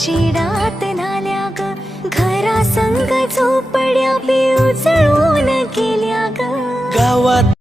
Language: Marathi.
चिडात नाल्या ग, घरा संग झोपड्या बी उजळून गेल्या ग. गावात